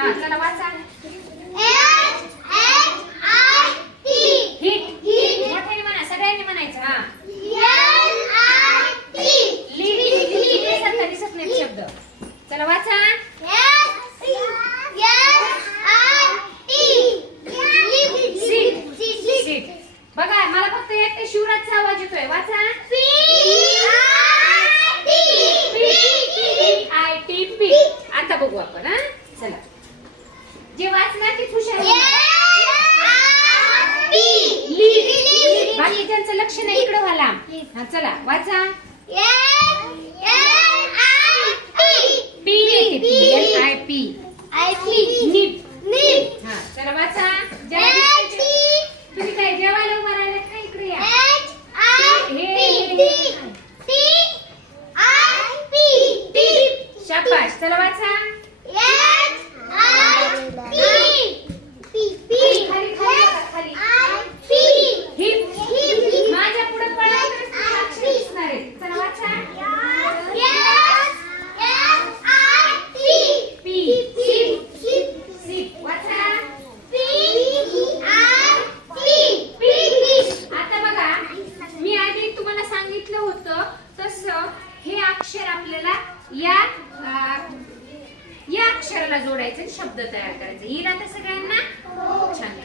हा चला वाचा. हिट. मोठ्याने म्हणा, सगळ्यांनी म्हणायचं. हा दिसत नाही शब्द. चला वाचा. सीट. बघा मला फक्त एक शिवराजचा आवाज येतोय. वाचा. पी. आता बघू आपण. हा चला जे वाचणार ते हुशार. बाकी त्यांचं लक्ष नाही इकडे व्हाला. हा चला वाचा. पी. हा चला वाचा. तुम्ही काय जेवायला उभा राहिले काय? इकडे या. शाबाश. चला वाचा. माझ्या पुढे पळा दिसणार आहे. चला वाचा. आता बघा मी आधी तुम्हाला सांगितलं होतं तसं हे अक्षर आपल्याला या अक्षराला जोडायचं, शब्द तयार करायचे. हिला तर सगळ्यांना छान.